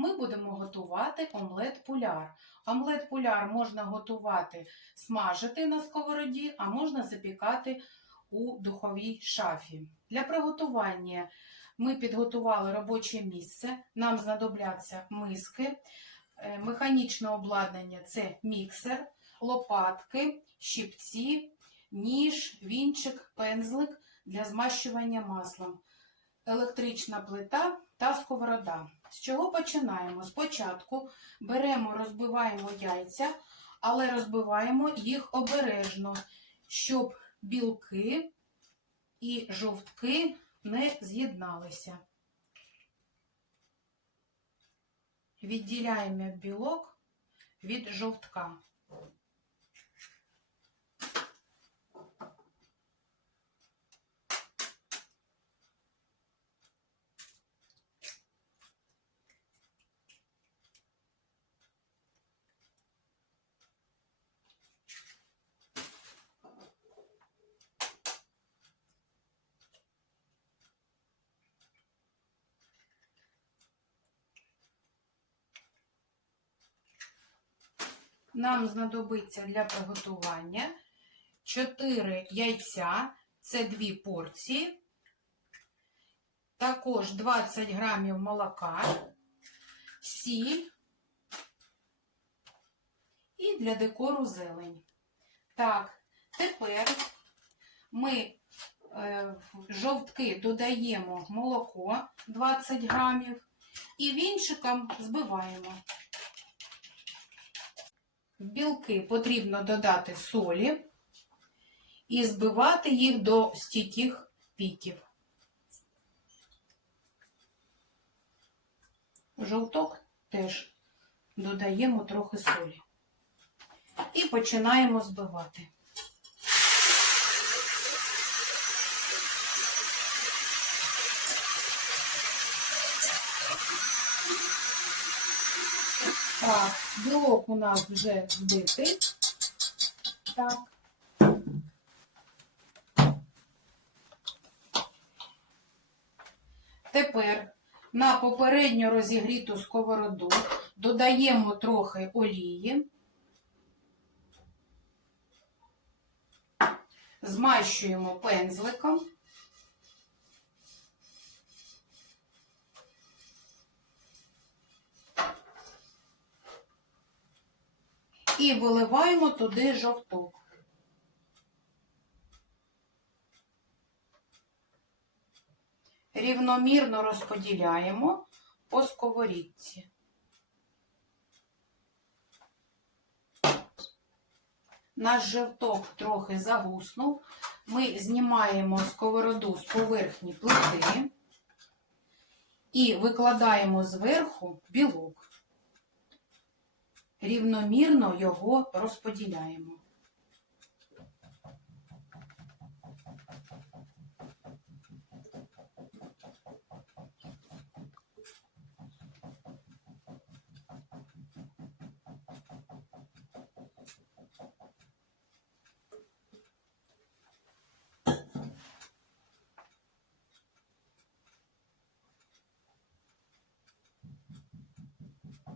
ми будемо готувати омлет пуляр. Омлет пуляр можна готувати смажити на сковороді, а можна запікати у духовій шафі. Для приготування ми підготували робоче місце. Нам знадобляться миски, е, механічне обладнання це міксер, лопатки, щипці, ніж, вінчик, пензлик для змащування маслом, електрична плита та сковорода. З чого починаємо? Спочатку беремо, розбиваємо яйця, але розбиваємо їх обережно, щоб білки і жовтки не з'єдналися. Відділяємо білок від жовтка. Нам знадобиться для приготування 4 яйця, це 2 порції, також 20 грамів молока, сіль і для декору зелень. Так, тепер ми е, жовтки додаємо молоко 20 грамів і вінчиком збиваємо. В білки потрібно додати солі і збивати їх до стійких піків. Жовток теж додаємо трохи солі. І починаємо збивати. Так, білок у нас вже збитий. Так. Тепер на попередньо розігріту сковороду додаємо трохи олії, змащуємо пензликом. І виливаємо туди жовток. Рівномірно розподіляємо по сковорідці. Наш жовток трохи загуснув. Ми знімаємо сковороду з поверхні плити і викладаємо зверху білок рівномірно його розподіляємо.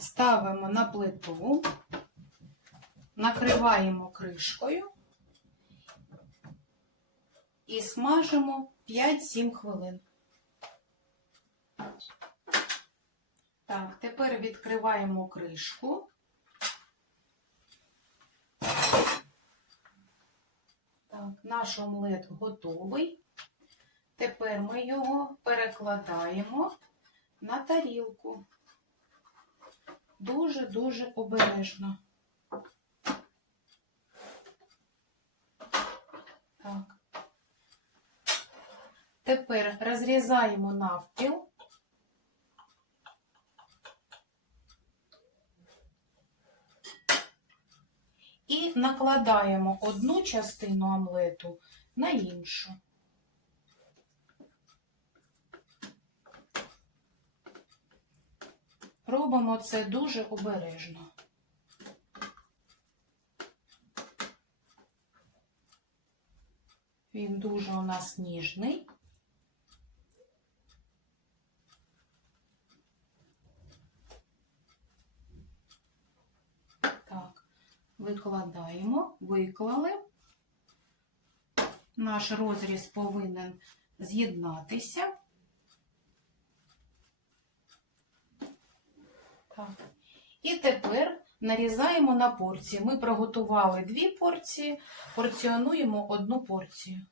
ставимо на плиту, накриваємо кришкою і смажимо 5-7 хвилин. Так, тепер відкриваємо кришку. Так, Наш омлет готовий. Тепер ми його перекладаємо на тарілку. Дуже-дуже обережно. Так. Тепер розрізаємо навпіл. І накладаємо одну частину омлету на іншу. Робимо це дуже обережно. Він дуже у нас ніжний. Так, викладаємо, виклали. Наш розріз повинен з'єднатися. Так. І тепер нарізаємо на порції. Ми приготували дві порції, порціонуємо одну порцію.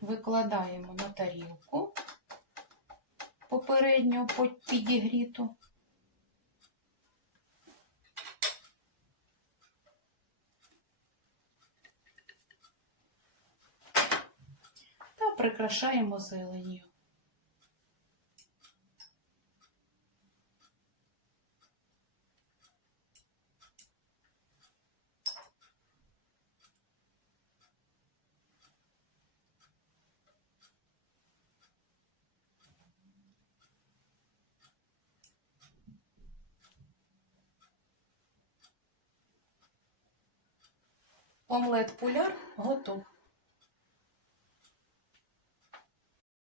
Викладаємо на тарілку попередньо підігріту. Прикрашаємо зеленью. Омлет пуляр готов.